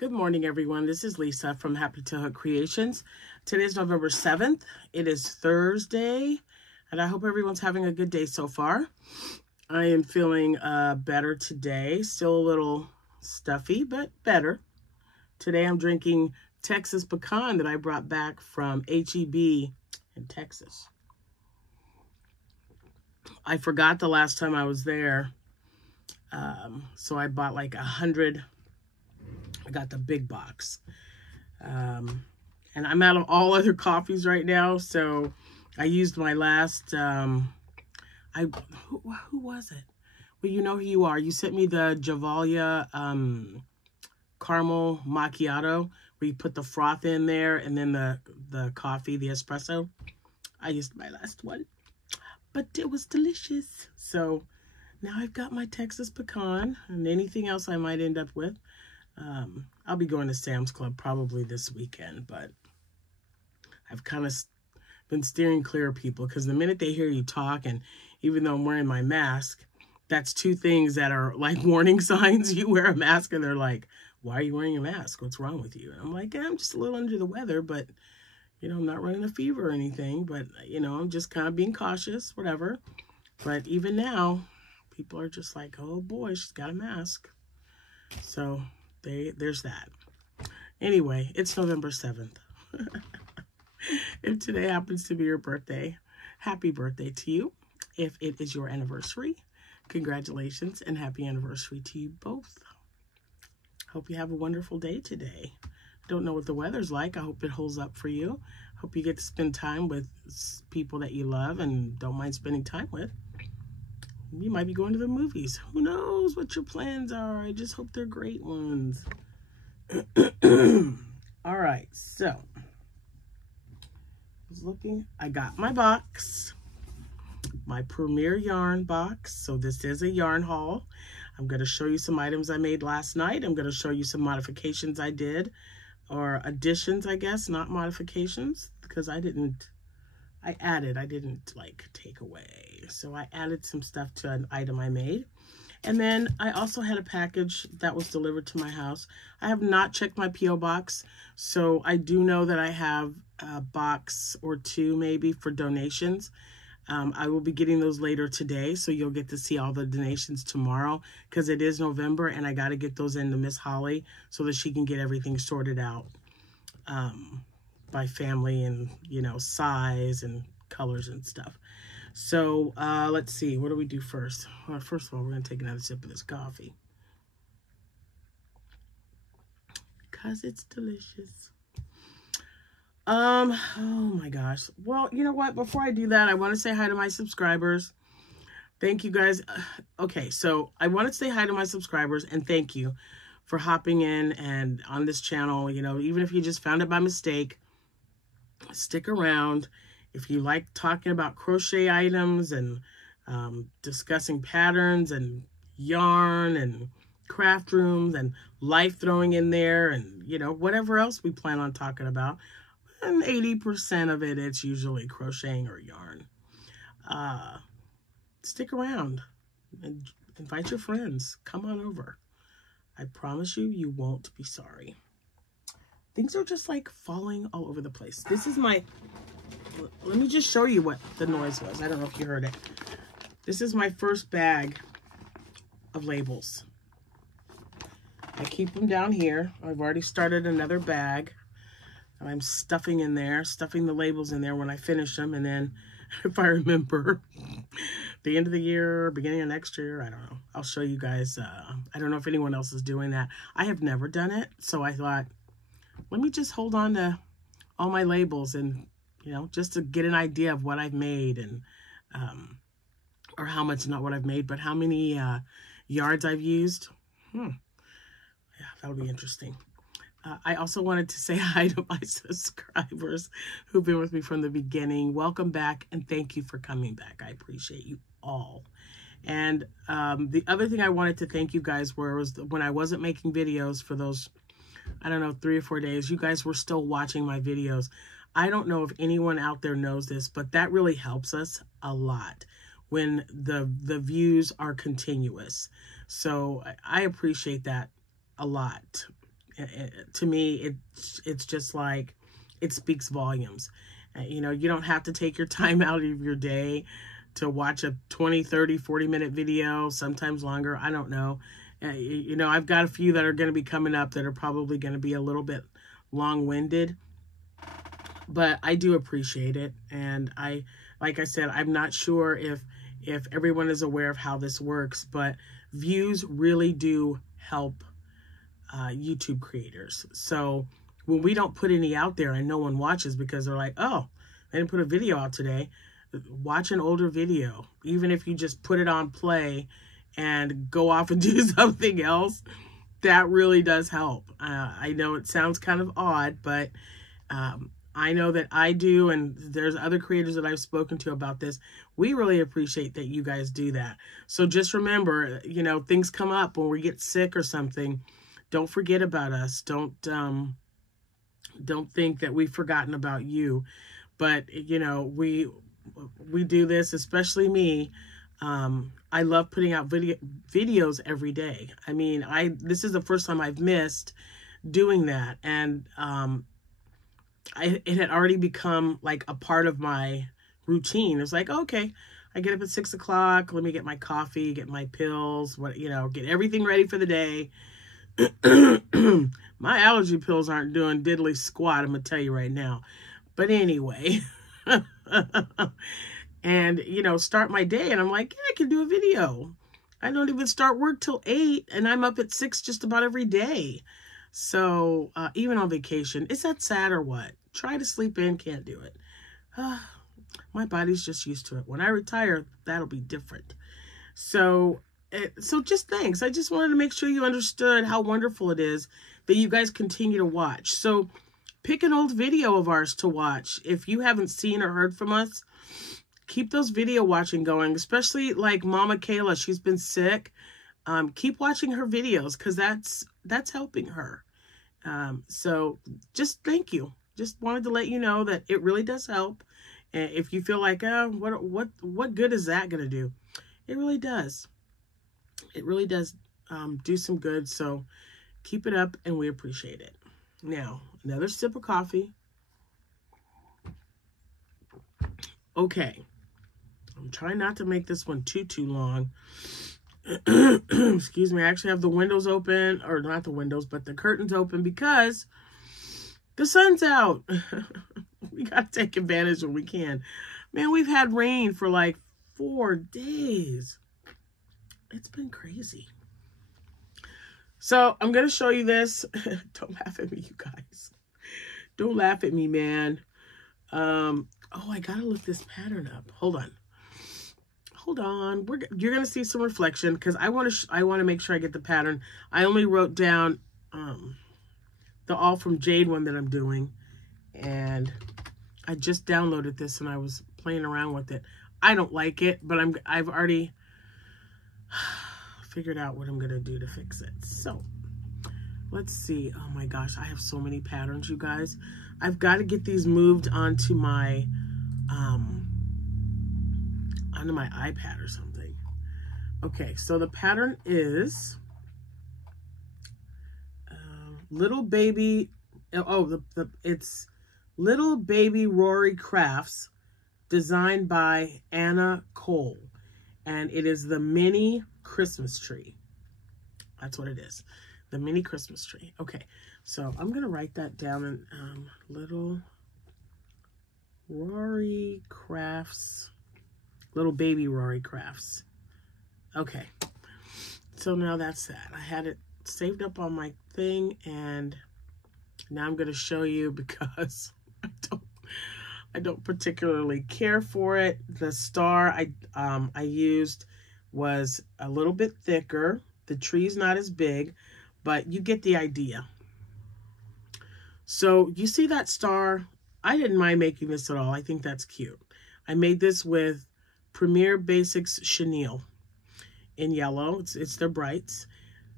Good morning, everyone. This is Lisa from Happytohook Creations. Today is November 7th. It is Thursday, and I hope everyone's having a good day so far. I am feeling better today. Still a little stuffy, but better. Today I'm drinking Texas pecan that I brought back from HEB in Texas. I forgot the last time I was there, so I bought like 100. I got the big box. And I'm out of all other coffees right now, so I used my last, who was it? Well, you know who you are. You sent me the Javalia caramel macchiato, where you put the froth in there and then the coffee, the espresso. I used my last one, but it was delicious. So now I've got my Texas pecan and anything else I might end up with. I'll be going to Sam's Club probably this weekend, but I've kind of been steering clear of people because the minute they hear you talk, and even though I'm wearing my mask, that's two things that are like warning signs. You wear a mask and they're like, why are you wearing a mask? What's wrong with you? And I'm like, yeah, I'm just a little under the weather, but you know, I'm not running a fever or anything, but you know, I'm just kind of being cautious, whatever. But even now, people are just like, oh boy, she's got a mask. So there's that. Anyway, it's November 7th. If today happens to be your birthday, happy birthday to you. If it is your anniversary, congratulations and happy anniversary to you both. Hope you have a wonderful day today. Don't know what the weather's like. I hope it holds up for you. Hope you get to spend time with people that you love and don't mind spending time with. You might be going to the movies. Who knows what your plans are? I just hope they're great ones. All right, so I was looking. I got my box, my Premier Yarn box. So this is a yarn haul. I'm going to show you some items I made last night. I'm going to show you some modifications I did, or additions, I guess, not modifications, because I added, I didn't like take away. So I added some stuff to an item I made. And then I also had a package that was delivered to my house. I have not checked my P.O. box, so I do know that I have a box or two maybe for donations. I will be getting those later today, so you'll get to see all the donations tomorrow, because it is November and I got to get those into Miss Holly so that she can get everything sorted out by family and, you know, size and colors and stuff. So let's see, what do we do first? Well, first of all, we're going to take another sip of this coffee because it's delicious. Oh my gosh. Well, you know what? Before I do that, I want to say hi to my subscribers. Thank you guys. Okay, so I want to say hi to my subscribers and thank you for hopping in and on this channel. You know, even if you just found it by mistake, stick around. If you like talking about crochet items and discussing patterns and yarn and craft rooms and life throwing in there and, you know, whatever else we plan on talking about, and 80% of it, it's usually crocheting or yarn. Stick around and invite your friends. Come on over. I promise you, you won't be sorry. Things are just like falling all over the place. This is my... Let me just show you what the noise was. I don't know if you heard it. This is my first bag of labels. I keep them down here. I've already started another bag. And I'm stuffing in there, stuffing the labels in there when I finish them. And then if I remember, the end of the year, beginning of next year, I don't know. I'll show you guys. I don't know if anyone else is doing that. I have never done it. So I thought, let me just hold on to all my labels and, you know, just to get an idea of what I've made and, or how much, not what I've made, but how many yards I've used. Yeah, that'll be interesting. I also wanted to say hi to my subscribers who've been with me from the beginning. Welcome back and thank you for coming back. I appreciate you all. And the other thing I wanted to thank you guys was when I wasn't making videos for those, I don't know, 3 or 4 days, you guys were still watching my videos. I don't know if anyone out there knows this, but that really helps us a lot when the views are continuous. So I appreciate that a lot. to me, it's just like, it speaks volumes. You know, you don't have to take your time out of your day to watch a 20, 30, 40-minute video, sometimes longer. I don't know. You know, I've got a few that are going to be coming up that are probably going to be a little bit long-winded, but I do appreciate it. And like I said, I'm not sure if everyone is aware of how this works, but views really do help YouTube creators. So when we don't put any out there and no one watches because they're like, oh, they didn't put a video out today, watch an older video. Even if you just put it on play and go off and do something else, that really does help. I know it sounds kind of odd, but I know that I do, and there's other creators that I've spoken to about this. We really appreciate that you guys do that. So just remember, you know, things come up when we get sick or something. Don't forget about us. Don't think that we've forgotten about you. But, you know, we do this, especially me. I love putting out videos every day. I mean, this is the first time I've missed doing that. And it had already become like a part of my routine. It's like, okay, I get up at 6 o'clock. Let me get my coffee, get my pills, get everything ready for the day. My allergy pills aren't doing diddly squat, I'm going to tell you right now. But anyway, and, start my day. And I'm like, yeah, I can do a video. I don't even start work till 8, and I'm up at 6 just about every day. So even on vacation, is that sad or what? Try to sleep in, can't do it. My body's just used to it. When I retire, that'll be different. So just thanks. I just wanted to make sure you understood how wonderful it is that you guys continue to watch. So pick an old video of ours to watch. If you haven't seen or heard from us, keep those video watching going, especially like Mama Kayla. She's been sick. Keep watching her videos because that's helping her. So just thank you. Just wanted to let you know that it really does help. And if you feel like, oh, what good is that going to do? It really does. It really does do some good. So keep it up and we appreciate it. Now, another sip of coffee. Okay. I'm trying not to make this one too long. Excuse me. I actually have the windows open, or not the windows, but the curtains open because the sun's out. We got to take advantage when we can. Man, we've had rain for like 4 days. It's been crazy. So I'm going to show you this. Don't laugh at me, you guys. Don't laugh at me, man. Oh, I got to look this pattern up. Hold on. You're going to see some reflection because I want to make sure I get the pattern. I only wrote down the All from Jade one that I'm doing, and I just downloaded this and I was playing around with it. I don't like it, but I've already figured out what I'm going to do to fix it. So let's see. Oh my gosh, I have so many patterns, you guys. I've got to get these moved onto my iPad or something. Okay, so the pattern is Little Baby. It's Little Baby Rory Crafts, designed by Anna Cole, and it is the mini Christmas tree. That's what it is, the mini Christmas tree. Okay, so I'm gonna write that down in Little Rory Crafts. Little Baby Rory Crafts. Okay, so now that's that. I had it saved up on my thing, and now I'm going to show you because I don't particularly care for it. The star I used was a little bit thicker. The tree's not as big, but you get the idea. So you see that star? I didn't mind making this at all. I think that's cute. I made this with Premier Basics Chenille in yellow. It's their brights.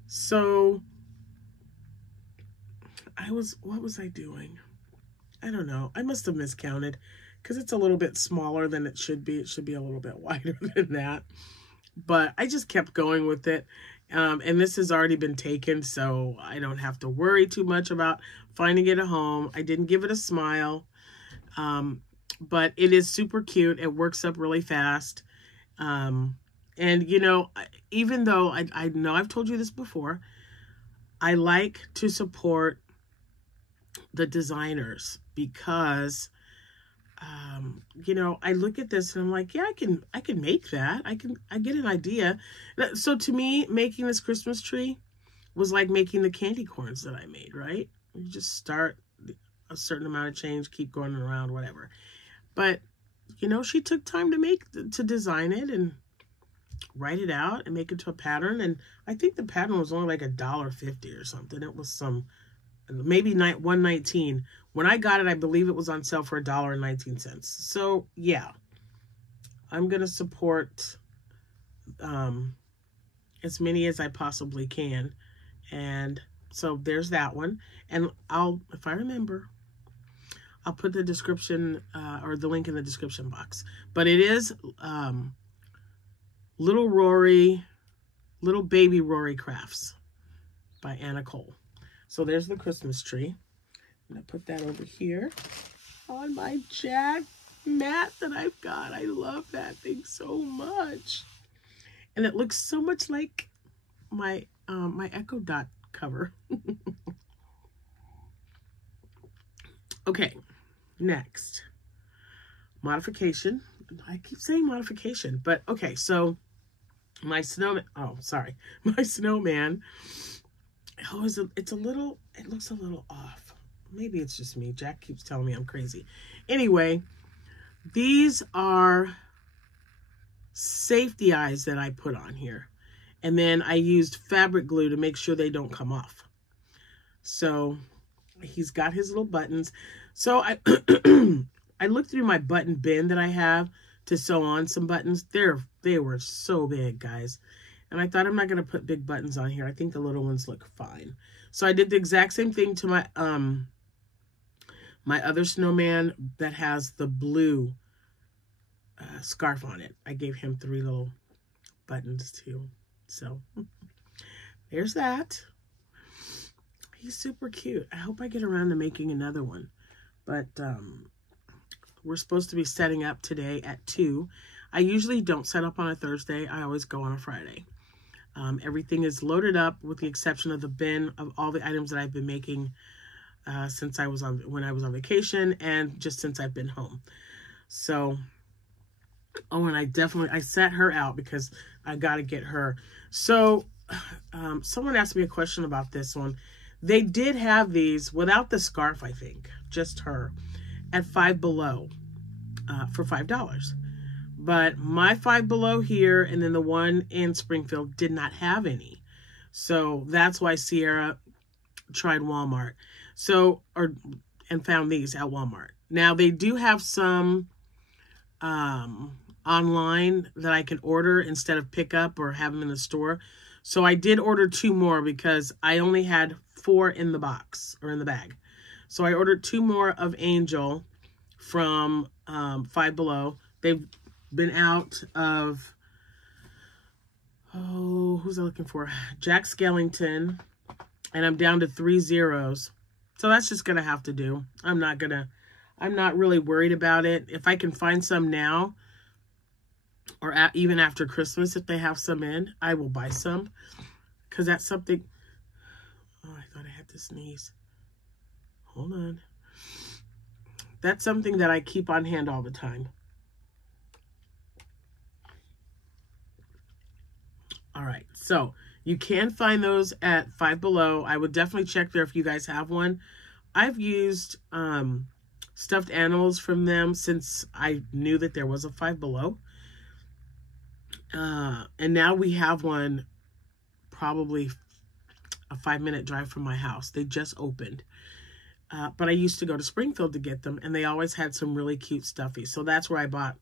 So what was I doing? I don't know. I must have miscounted because it's a little bit smaller than it should be. It should be a little bit wider than that. But I just kept going with it. And this has already been taken, so I don't have to worry too much about finding it at home. I didn't give it a smile, but it is super cute. It works up really fast. And, you know, even though I know I've told you this before, I like to support the designers because, you know, I look at this and I'm like, yeah, I can make that. I get an idea. So to me, making this Christmas tree was like making the candy corns that I made, right? You just start a certain amount of change, keep going around, whatever. But, you know, she took time to design it and write it out and make it to a pattern. And I think the pattern was only like $1.50 or something. It was some, maybe $1.19. When I got it, I believe it was on sale for $1.19. So yeah, I'm going to support as many as I possibly can. And so there's that one. And if I remember, I'll put the description or the link in the description box. But it is Little Baby Rory Crafts by Anna Cole. So there's the Christmas tree. I'm going to put that over here on my Jack mat that I've got. I love that thing so much. And it looks so much like my my Echo Dot cover. Okay, next. Modification. I keep saying modification, but okay, so my snowman, my snowman, it looks a little off. Maybe it's just me. Jack keeps telling me I'm crazy. Anyway, these are safety eyes that I put on here. And then I used fabric glue to make sure they don't come off. So he's got his little buttons. So I I looked through my button bin that I have to sew on some buttons. They were so big, guys. And I thought, I'm not going to put big buttons on here. I think the little ones look fine. So I did the exact same thing to my my other snowman that has the blue scarf on it. I gave him 3 little buttons too. So there's that. He's super cute. I hope I get around to making another one. But we're supposed to be setting up today at 2. I usually don't set up on a Thursday. I always go on a Friday. Everything is loaded up with the exception of the bin of all the items that I've been making since when I was on vacation and just since I've been home. So, oh, and I sat her out because I got to get her. So, someone asked me a question about this one. They did have these without the scarf, I think, just her, at Five Below for $5. But my Five Below here and then the one in Springfield did not have any. So that's why Sierra tried Walmart. And found these at Walmart. Now they do have some online that I can order instead of pick up or have them in the store. So I did order 2 more because I only had 4 in the box or in the bag. So I ordered 2 more of Angel from Five Below. They've been out of, who's I looking for? Jack Skellington. And I'm down to 3 zeros. So that's just going to have to do. I'm not really worried about it. If I can find some now, or even after Christmas, if they have some in, I will buy some. Because that's something, oh, I thought I had to sneeze. Hold on. That's something that I keep on hand all the time. All right, so you can find those at Five Below. I would definitely check there if you guys have one. I've used stuffed animals from them since I knew that there was a Five Below. And now we have one probably a 5-minute drive from my house. They just opened. But I used to go to Springfield to get them, and they always had some really cute stuffies. So that's where I bought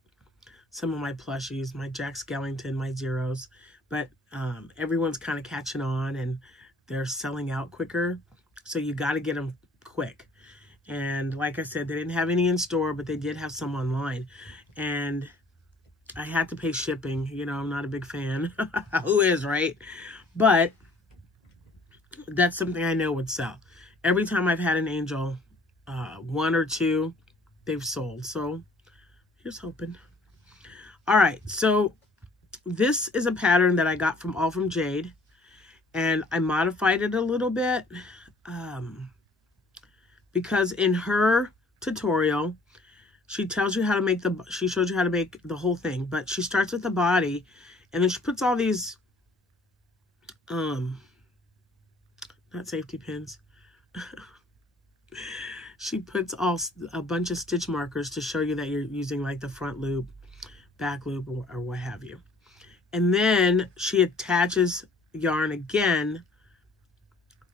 some of my plushies, my Jack Skellington, my Zeros. But everyone's kind of catching on, and they're selling out quicker. So you got to get them quick. And like I said, they didn't have any in store, but they did have some online. And I had to pay shipping. You know, I'm not a big fan. Who is, right? But that's something I know would sell. Every time I've had an angel, one or two, they've sold. So here's hoping. All right, so this is a pattern that I got from All From Jade, and I modified it a little bit because in her tutorial, she tells you how to make she shows you how to make the whole thing, but she starts with the body, and then she puts all these, not safety pins. She puts a bunch of stitch markers to show you that you're using like the front loop, back loop, or what have you. And then she attaches yarn again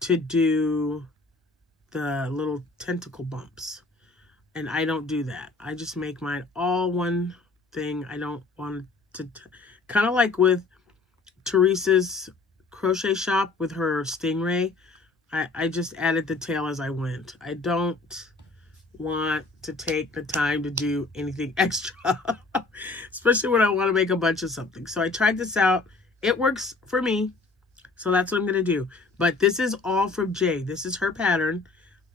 to do the little tentacle bumps. And I don't do that. I just make mine all one thing. I don't want to, kind of like with Teresa's crochet shop with her Stingray. I just added the tail as I went. I don't want to take the time to do anything extra, especially when I want to make a bunch of something. So I tried this out. It works for me. So that's what I'm going to do. But this is All From Jade. This is her pattern.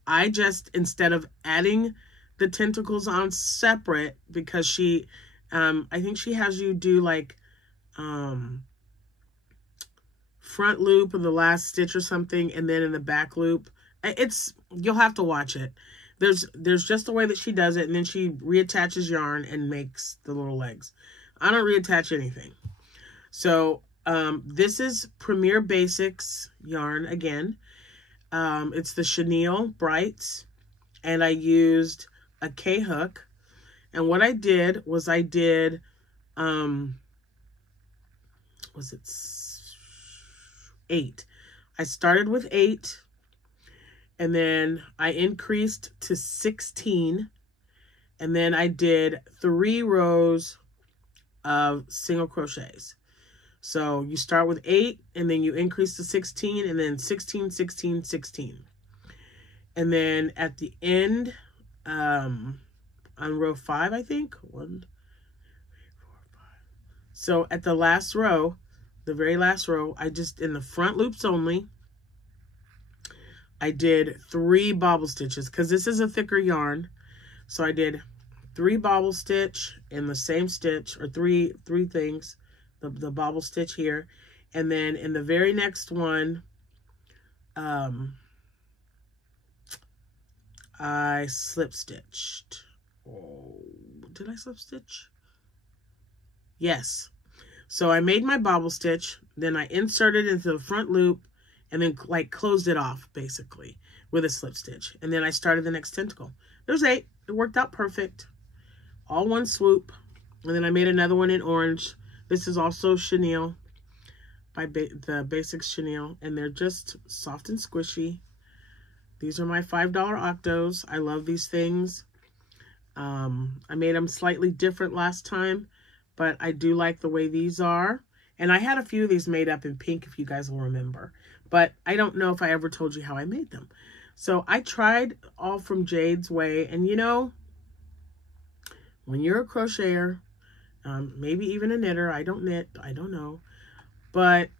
I just, instead of adding the tentacles on separate, because she, I think she has you do like, front loop of the last stitch or something, and then in the back loop. You'll have to watch it. There's just the way that she does it, and then she reattaches yarn and makes the little legs. I don't reattach anything. So this is Premier Basics yarn again. It's the chenille Brights, and I used a K-hook. And what I did was was it 8? I started with 8, and then I increased to 16, and then I did 3 rows of single crochets. So you start with 8, and then you increase to 16, and then 16, 16, 16. And then at the end, on row 5, I think, 1, 2, 3, 4, 5. So at the last row, the very last row, I just, in the front loops only, I did 3 bobble stitches, because this is a thicker yarn. So I did 3 bobble stitch in the same stitch, or three things, the bobble stitch here. And then in the very next one, I slip stitched. Oh, did I slip stitch? Yes. So I made my bobble stitch, then I inserted into the front loop, and then like closed it off basically with a slip stitch. And then I started the next tentacle. There's 8. It worked out perfect. All one swoop. And then I made another one in orange. This is also chenille by the Basics Chenille, and they're just soft and squishy. These are my $5 octos. I love these things. I made them slightly different last time, but I do like the way these are. And I had a few of these made up in pink, if you guys will remember. But I don't know if I ever told you how I made them. So I tried All From Jade's way. And you know, when you're a crocheter, maybe even a knitter, I don't knit, I don't know. But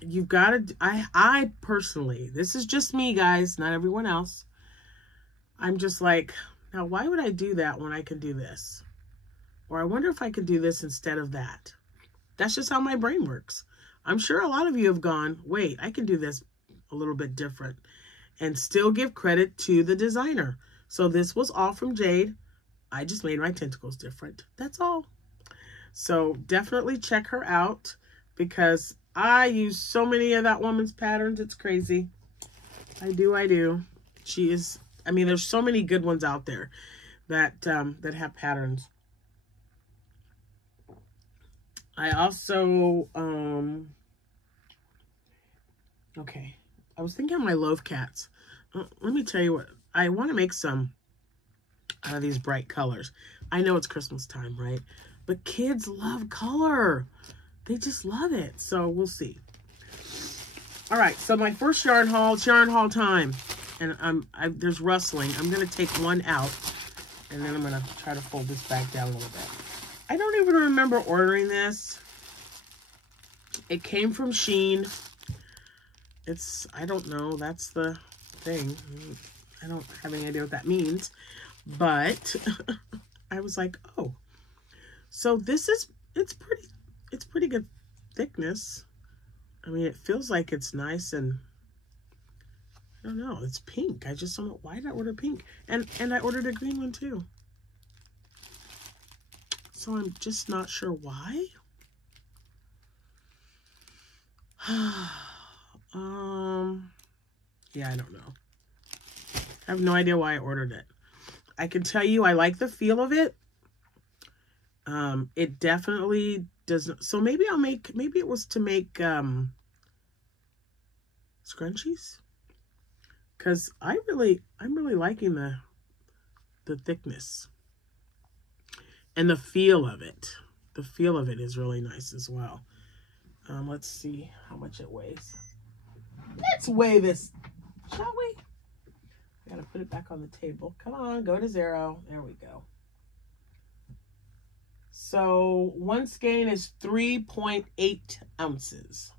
you've got to, I personally, this is just me, guys, not everyone else. I'm just like, now why would I do that when I can do this? Or I wonder if I could do this instead of that. That's just how my brain works. I'm sure a lot of you have gone, wait, I can do this a little bit different, and still give credit to the designer. So this was All From Jade. I just made my tentacles different. That's all. So definitely check her out, because I use so many of that woman's patterns. It's crazy. I do. She is, I mean, there's so many good ones out there that that have patterns. I also, okay, I was thinking of my loaf cats. Let me tell you what, I want to make some out of these bright colors. I know it's Christmas time, right? But kids love color. They just love it. So we'll see. All right, so my first yarn haul, it's yarn haul time. And there's rustling. I'm going to take one out, and then I'm going to try to fold this back down a little bit. I don't even remember ordering this. It came from Shein. It's, I don't know, that's the thing. I don't have any idea what that means. But I was like, oh. So this is, it's pretty good thickness. I mean, it feels like it's nice, and I don't know, it's pink. I just don't know why did I order pink. And I ordered a green one too. So I'm just not sure why. Yeah, I don't know. I have no idea why I ordered it. I can tell you I like the feel of it. It definitely doesn't. So maybe I'll make, maybe it was to make scrunchies, because I'm really liking the thickness and the feel of it. The feel of it is really nice as well. Let's see how much it weighs. Let's weigh this, shall we? I gotta put it back on the table. Come on, go to 0. There we go. So one skein is 3.8 ounces.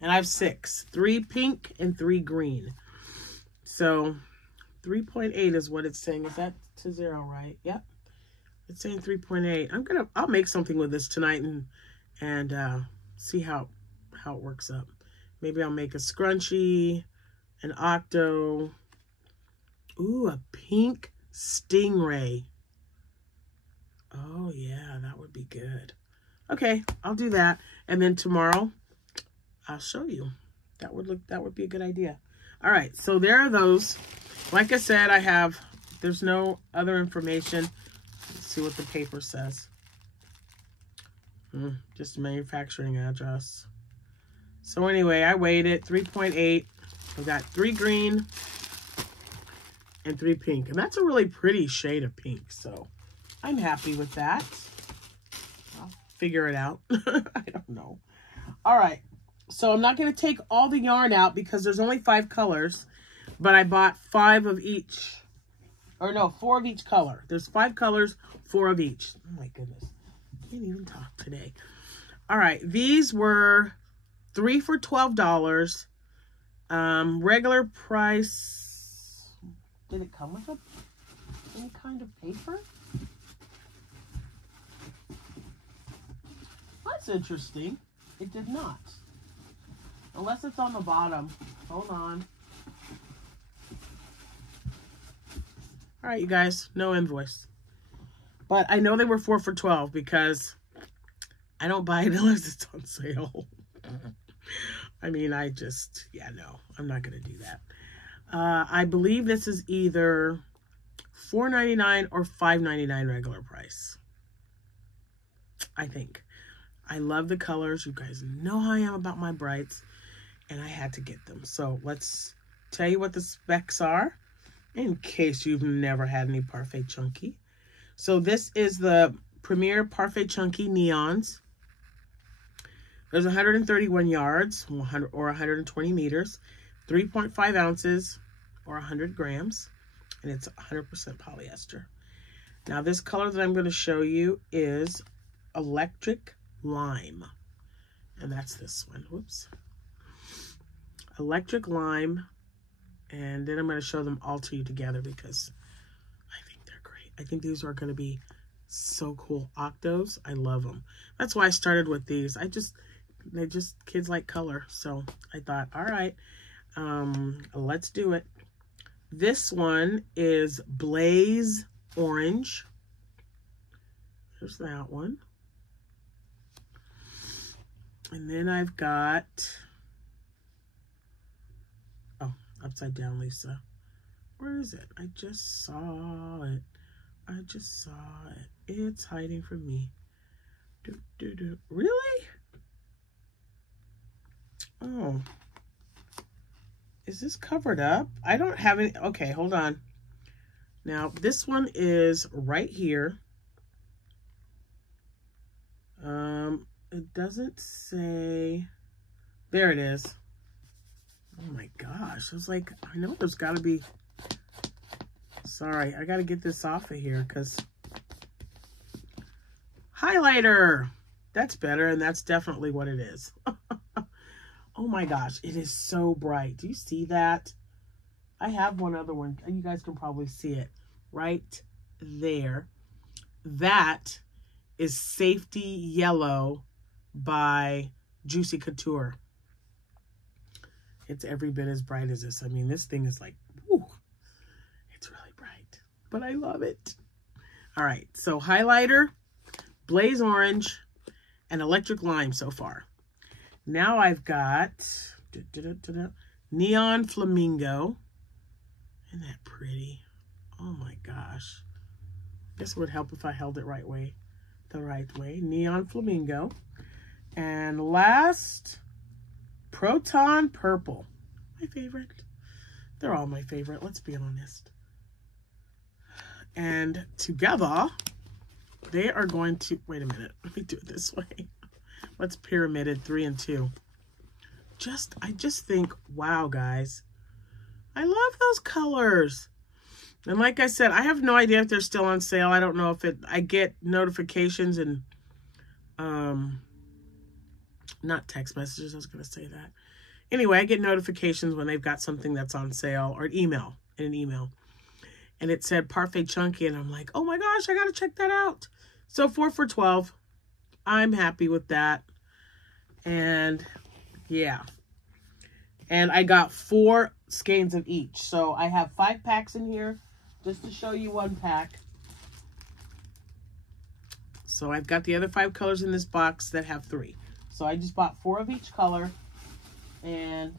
And I have 6. 3 pink and 3 green. So 3.8 is what it's saying. Is that to 0, right? Yep. It's saying 3.8. I'll make something with this tonight and see how it works up. Maybe I'll make a scrunchie, an octo. Ooh, a pink Stingray. Oh yeah, that would be good. Okay, I'll do that. And then tomorrow I'll show you. That would be a good idea. All right, so there are those. Like I said, there's no other information. Let's see what the paper says. Just manufacturing address. So anyway, I weighed it, 3.8. I got 3 green and 3 pink. And that's a really pretty shade of pink. So I'm happy with that. I'll figure it out. I don't know. All right. So I'm not going to take all the yarn out because there's only 5 colors. But I bought 5 of each. Or no, 4 of each color. There's 5 colors, 4 of each. Oh my goodness. I can't even talk today. All right. These were 3 for $12. Regular price. Did it come with any kind of paper? That's interesting. It did not. Unless it's on the bottom. Hold on. All right, you guys. No invoice. But I know they were 4 for $12 because I don't buy it unless it's on sale. I mean, yeah, no. I'm not going to do that. I believe this is either $4.99 or $5.99 regular price. I think. I love the colors. You guys know how I am about my brights. And I had to get them. So let's tell you what the specs are, in case you've never had any Parfait Chunky. So this is the Premier Parfait Chunky Neons. There's 131 yards, or 120 meters, 3.5 ounces, or 100 grams, and it's 100% polyester. Now this color that I'm going to show you is Electric Lime, and that's this one. Whoops. Electric Lime, and then I'm going to show them all to you together because I think they're great. I think these are going to be so cool. Octos, I love them. That's why I started with these. Kids like color, so I thought, all right, let's do it. This one is Blaze Orange. There's that one. And then I've got, oh, upside down, Lisa. Where is it? I just saw it. I just saw it. It's hiding from me. Really? Oh. Is this covered up? I don't have any. Okay, hold on. Now, this one is right here. It doesn't say. There it is. Oh my gosh. I was like, I know there's got to be. Sorry, I got to get this off of here because. Highlighter. That's better, and that's definitely what it is. Oh my gosh, it is so bright. Do you see that? I have one other one. You guys can probably see it right there. That is Safety Yellow by Juicy Couture. It's every bit as bright as this. I mean, this thing is like, whew, it's really bright, but I love it. All right, so highlighter, Blaze Orange, and Electric Lime so far. Now I've got Neon Flamingo. Isn't that pretty? Oh my gosh. Guess it would help if I held it the right way. Neon Flamingo. And last, Proton Purple. My favorite. They're all my favorite, let's be honest. And together, they are going to, wait a minute, let me do it this way. Let's pyramided 3 and 2. I just think, wow, guys. I love those colors. And like I said, I have no idea if they're still on sale. I don't know if I get notifications and, not text messages, I was going to say that. Anyway, I get notifications when they've got something that's on sale, or an email. And it said Parfait Chunky, and I'm like, oh my gosh, I got to check that out. So 4 for $12. I'm happy with that. And yeah. And I got 4 skeins of each. So I have 5 packs in here, just to show you 1 pack. So I've got the other 5 colors in this box that have 3. So I just bought 4 of each color. And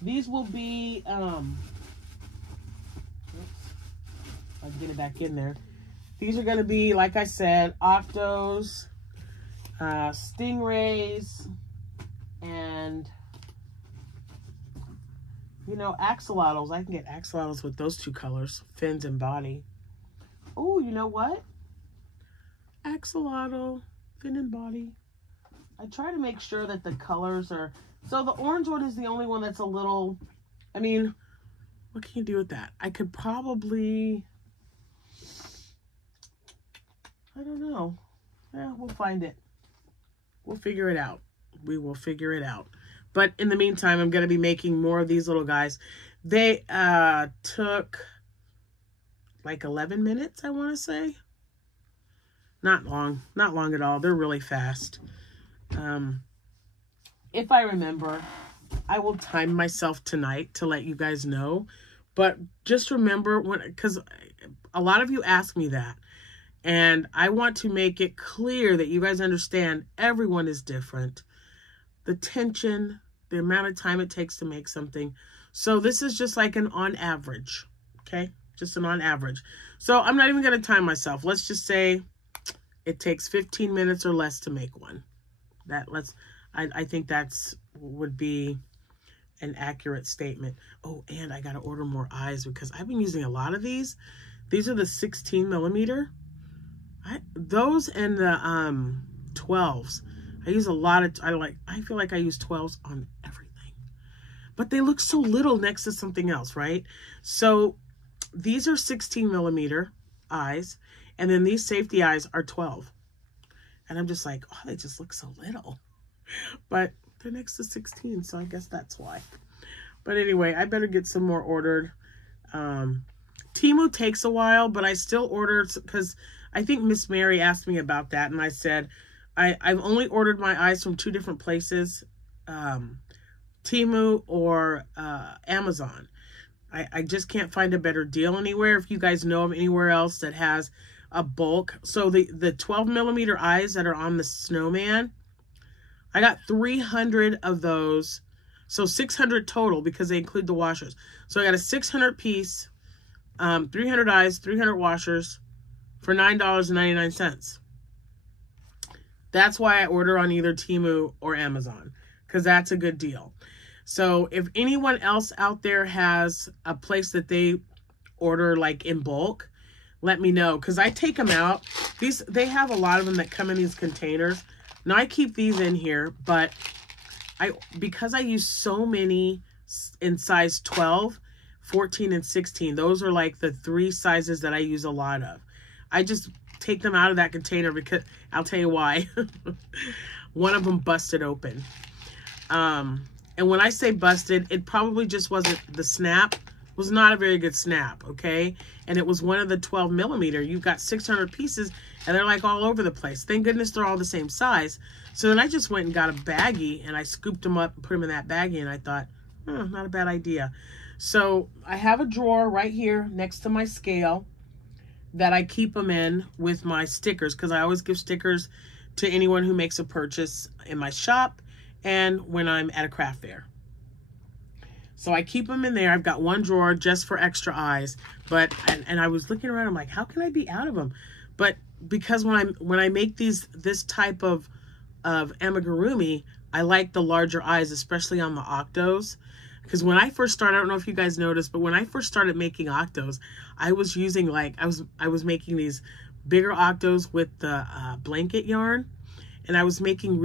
these will be, oops, I'll get it back in there. These are going to be, like I said, Octos, Stingrays, and, you know, axolotls. I can get axolotls with those 2 colors, fins and body. Oh, you know what? Axolotl, fin and body. I try to make sure that the colors are, so the orange one is the only one that's a little, I mean, what can you do with that? I could probably, I don't know. Yeah, we'll find it. We'll figure it out. We will figure it out. But in the meantime, I'm going to be making more of these little guys. They took like 11 minutes, I want to say. Not long at all. They're really fast. If I remember, I will time myself tonight to let you guys know. But just remember, because a lot of you ask me that. And I want to make it clear that you guys understand everyone is different. The tension, the amount of time it takes to make something. So this is just like an on average, okay? Just an on average. So I'm not even going to time myself. Let's just say it takes 15 minutes or less to make one. I think that's would be an accurate statement. Oh, and I got to order more eyes because I've been using a lot of these. These are the 16 millimeter. Those and the 12s. I use a lot of, I feel like I use 12s on everything. But they look so little next to something else, right? So these are 16 millimeter eyes. And then these safety eyes are 12. And I'm just like, oh, they just look so little. But they're next to 16, so I guess that's why. But anyway, I better get some more ordered. Temu takes a while, but I still ordered because I think Miss Mary asked me about that. And I said, I've only ordered my eyes from 2 different places, Temu or Amazon. I just can't find a better deal anywhere. If you guys know of anywhere else that has a bulk. So the 12 millimeter eyes that are on the snowman, I got 300 of those. So 600 total because they include the washers. So I got a 600 piece, 300 eyes, 300 washers for $9.99. That's why I order on either Temu or Amazon, because that's a good deal. So if anyone else out there has a place that they order like in bulk, let me know, because I take them out. They have a lot of them that come in these containers. Now I keep these in here, but because I use so many in size 12, 14, and 16, those are like the 3 sizes that I use a lot of. I just take them out of that container because I'll tell you why. One of them busted open. And when I say busted, it probably just wasn't, the snap was not a very good snap, okay? And it was one of the 12 millimeter. You've got 600 pieces and they're like all over the place. Thank goodness they're all the same size. So then I just went and got a baggie and I scooped them up and put them in that baggie, and I thought, not a bad idea. So I have a drawer right here next to my scale that I keep them in with my stickers, because I always give stickers to anyone who makes a purchase in my shop and when I'm at a craft fair. So I keep them in there. I've got one drawer just for extra eyes. But and I was looking around, I'm like, how can I be out of them? But because when I make this type of amigurumi, I like the larger eyes, especially on the octos. Because when I first started, I don't know if you guys noticed, but when I first started making octos, I was using I was making these bigger octos with the blanket yarn, and I was making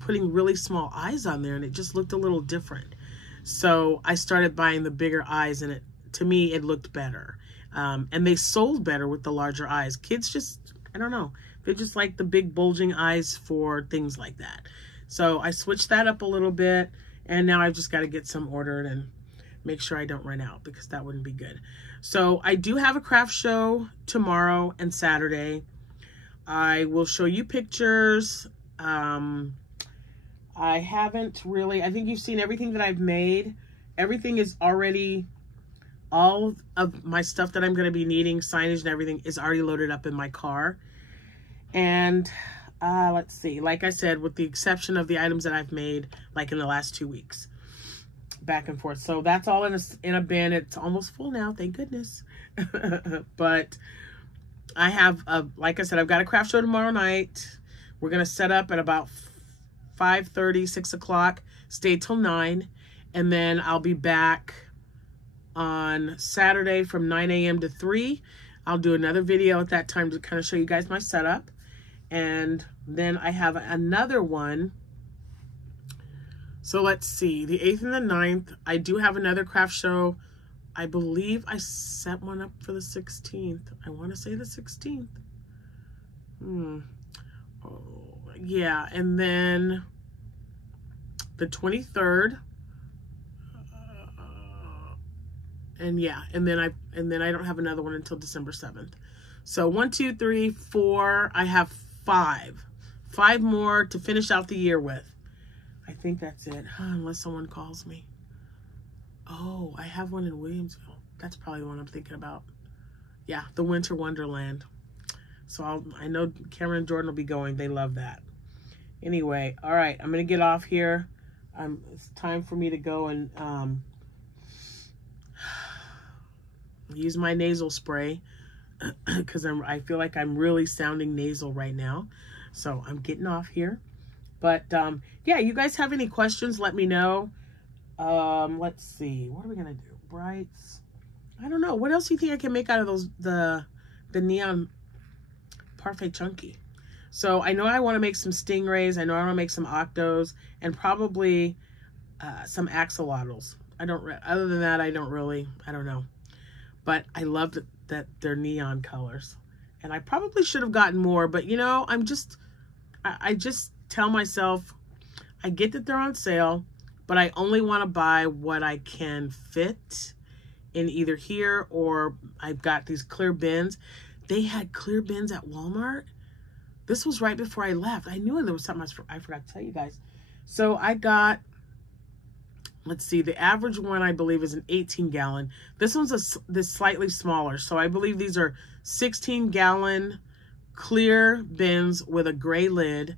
putting really small eyes on there, and it just looked a little different. So I started buying the bigger eyes, and to me it looked better, and they sold better with the larger eyes. Kids just, I don't know, they just like the big bulging eyes for things like that. So I switched that up a little bit. And now I've just got to get some ordered and make sure I don't run out, because that wouldn't be good. So I do have a craft show tomorrow and Saturday. I will show you pictures. I haven't really, I think you've seen everything that I've made. Everything is already, all of my stuff that I'm going to be needing, signage and everything, is already loaded up in my car. And let's see, like I said, with the exception of the items that I've made like in the last 2 weeks, back and forth. So that's all in a bin. It's almost full now, thank goodness. But I have, like I said, I've got a craft show tomorrow night. We're going to set up at about 5:30, 6 o'clock, stay till 9. And then I'll be back on Saturday from 9 a.m. to 3. I'll do another video at that time to kind of show you guys my setup. And then I have another one. So let's see, the 8th and the 9th, I do have another craft show. I believe I set one up for the 16th. I want to say the 16th. Oh, yeah, and then the 23rd. And yeah, and then I don't have another one until December 7th. So 1, 2, 3, 4. I have 5 more to finish out the year with. I think that's it, unless someone calls me. Oh, I have one in Williamsville. That's probably the one I'm thinking about. Yeah, the Winter Wonderland. So I know Cameron and Jordan will be going. They love that. Anyway, all right, I'm gonna get off here. It's time for me to go and use my nasal spray, because I feel like I'm really sounding nasal right now. So I'm getting off here. But yeah, you guys have any questions, let me know. Let's see, what are we gonna do? Brights. I don't know. What else do you think I can make out of those, the neon parfait chunky? So I know I want to make some stingrays. I know I want to make some octos, and probably some axolotls. Other than that, I don't know. But I love that they're neon colors. And I probably should have gotten more, but you know, I just tell myself, I get that they're on sale, but I only want to buy what I can fit in either here, or I've got these clear bins. They had clear bins at Walmart. This was right before I left. I knew there was something I forgot to tell you guys. So I got, let's see, the average one I believe is an 18-gallon. This one's this slightly smaller. So I believe these are 16-gallon clear bins with a gray lid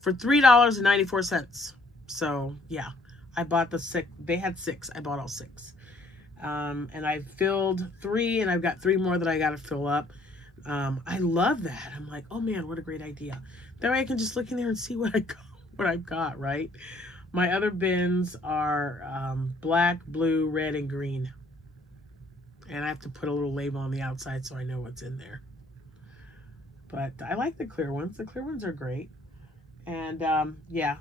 for $3.94. So yeah, I bought the 6. They had 6. I bought all 6. And I filled 3, and I've got 3 more that I got to fill up. I love that. I'm like, oh man, what a great idea. That way I can just look in there and see what I've got, right? My other bins are black, blue, red, and green. And I have to put a little label on the outside so I know what's in there. But I like the clear ones. The clear ones are great. And yeah,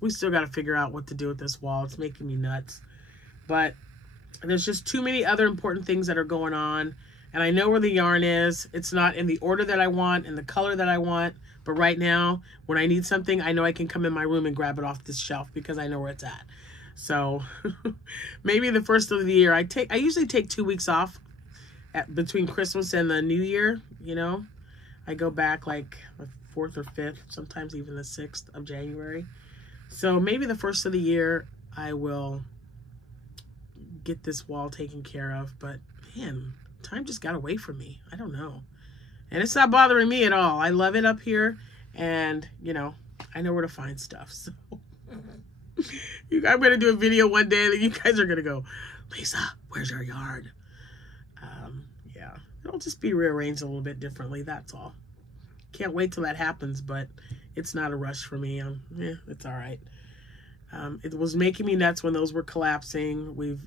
we still got to figure out what to do with this wall. It's making me nuts. But there's just too many other important things that are going on And I know where the yarn is. It's not in the order that I want, in the color that I want. But right now, when I need something, I know I can come in my room and grab it off this shelf because I know where it's at. So maybe the first of the year, I usually take 2 weeks off between Christmas and the New Year, you know. I go back like the 4th or 5th, sometimes even the 6th of January. So maybe the first of the year, I will get this wall taken care of. But man, time just got away from me. I don't know. And it's not bothering me at all. I love it up here. And, you know, I know where to find stuff. So I'm going to do a video one day that you guys are going to go, Lisa, where's your yarn? Yeah, it'll just be rearranged a little bit differently. That's all. Can't wait till that happens, but it's not a rush for me. It's all right. It was making me nuts when those were collapsing. We've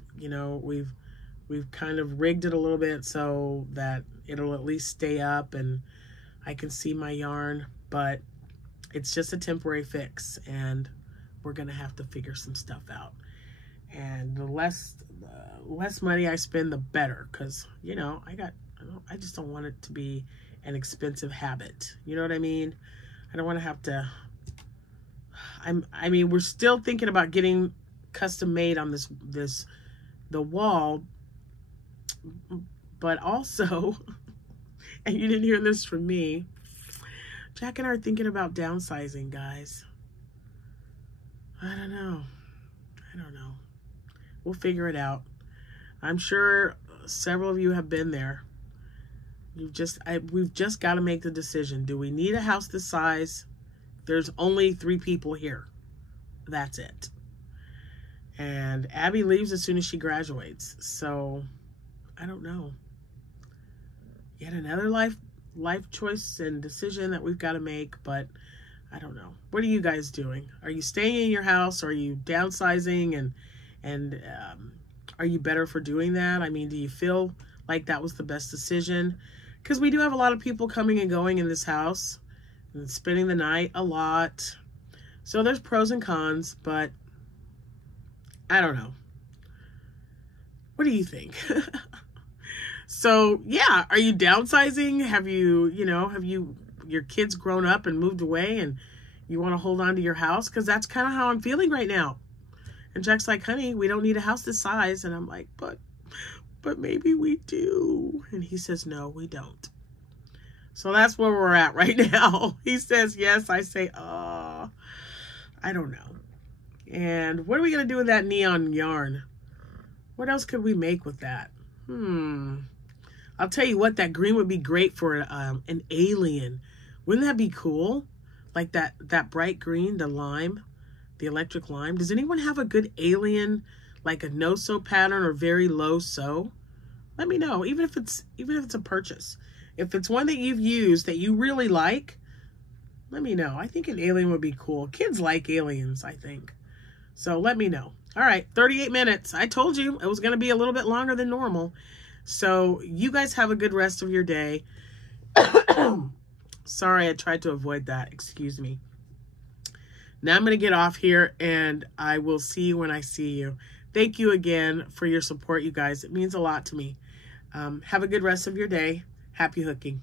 kind of rigged it a little bit so that it'll at least stay up and I can see my yarn, but it's just a temporary fix and we're gonna have to figure some stuff out. And the less money I spend, the better, because you know I just don't want it to be an expensive habit. You know what I mean? I don't want to have to. I mean, we're still thinking about getting custom made on the wall, but also, and you didn't hear this from me, Jack and I are thinking about downsizing, guys. I don't know. We'll figure it out. I'm sure several of you have been there. We've just got to make the decision. Do we need a house this size? There's only 3 people here. That's it. And Abby leaves as soon as she graduates. So, I don't know. Yet another life choice and decision that we've got to make, but I don't know. What are you guys doing? Are you staying in your house? Are you downsizing? And are you better for doing that? I mean, do you feel like that was the best decision? Because we do have a lot of people coming and going in this house and spending the night a lot. So there's pros and cons, but I don't know. What do you think? So yeah, are you downsizing? Have your kids grown up and moved away and you want to hold on to your house? Because that's kind of how I'm feeling right now. And Jack's like, honey, we don't need a house this size. And I'm like, but maybe we do. And he says, no, we don't. So that's where we're at right now. He says yes. I say, I don't know. And what are we going to do with that neon yarn? What else could we make with that? I'll tell you what, that green would be great for an alien. Wouldn't that be cool? Like that bright green, the lime, the electric lime. Does anyone have a good alien, like a no-sew pattern or very low sew? Let me know, even if it's a purchase. If it's one that you've used that you really like, let me know. I think an alien would be cool. Kids like aliens, I think. So let me know. All right, 38 minutes. I told you it was going to be a little bit longer than normal. So you guys have a good rest of your day. Sorry, I tried to avoid that. Excuse me. Now I'm going to get off here and I will see you when I see you. Thank you again for your support, you guys. It means a lot to me. Have a good rest of your day. Happy hooking.